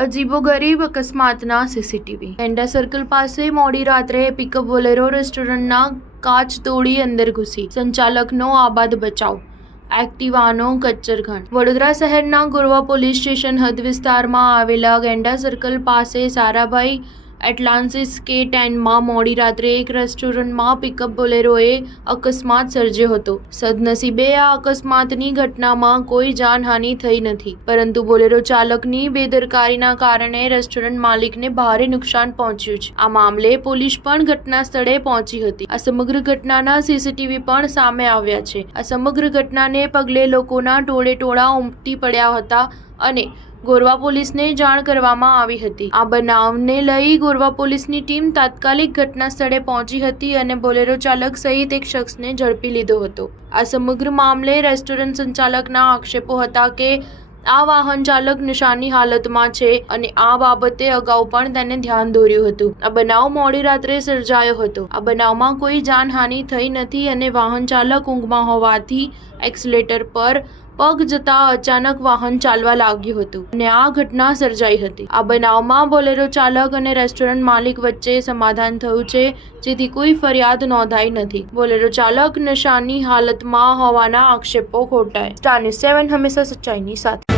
અજીબોગરીબ અકસ્માતના CCTV એન્ડા circle પાસે મોડી રાત્રે પિકઅપ બોલેરો રેસ્ટોરન્ટના કાચ તોડી અંદર ઘૂસી, સંચાલકનો આબાદ બચાવ, એક્ટિવાનો કચ્ચરઘાણ। વડોદરા શહેરના ગોરવા પોલીસ સ્ટેશન હદ વિસ્તારમાં આવેલા ગેંડા સર્કલ પાસે સારાભાઈ એટલાન્ટિસ K10માં મોડી રાત્રે એક રેસ્ટોરન્ટમાં પિકઅપ બોલેરોએ અકસ્માત સર્જ્યો હતો। સદનસીબે આ અકસ્માતની ઘટનામાં કોઈ જાનહાનિ થઈ નથી, પરંતુ બોલેરો ચાલકની બેદરકારીના કારણે રેસ્ટોરન્ટ માલિકને ભારે નુકસાન પહોંચ્યું છે। આ મામલે પોલીસ પણ ઘટના સ્થળે પહોંચી હતી। આ સમગ્ર ઘટનાના સીસીટીવી પણ સામે આવ્યા છે। આ સમગ્ર ઘટનાને પગલે લોકોના ટોળેટોળા ઉમટી પડ્યા હતા અને ગોરવા પોલીસને જાણ કરવામાં આવી હતી। આ બનાવને લઈ ગોરવા પોલીસની ટીમ તાત્કાલિક ઘટના સ્થળે પહોંચી હતી અને બોલેરો ચાલક સહિત એક શખ્સને ઝડપી લીધો હતો। આ સમગ્ર મામલે રેસ્ટોરન્ટ સંચાલકના આક્ષેપો હતા કે આ વાહન ચાલક નશાની હાલતમાં છે અને આ બાબતે અગાઉ પણ તેને ધ્યાન દોર્યું હતું। આ બનાવ મોડી રાત્રે સર્જાયો હતો। આ બનાવમાં કોઈ જાનહાનિ થઈ નથી અને વાહન ચાલક ઊંઘમાં હોવાથી એક્સિલેટર પર પગ જતા અચાનક વાહન ચાલવા લાગ્યું હતું અને આ ઘટના સર્જાઈ હતી। આ બનાવમાં બોલેરો ચાલક અને રેસ્ટોરન્ટ માલિક વચ્ચે સમાધાન થયું છે, જેથી કોઈ ફરિયાદ નોંધાઈ નથી। બોલેરો ચાલક નશાની હાલતમાં હોવાના આક્ષેપો ખોટાય। સ્ટાર ન્યૂઝ 7 હંમેશા સચ્ચાઈની સાથે।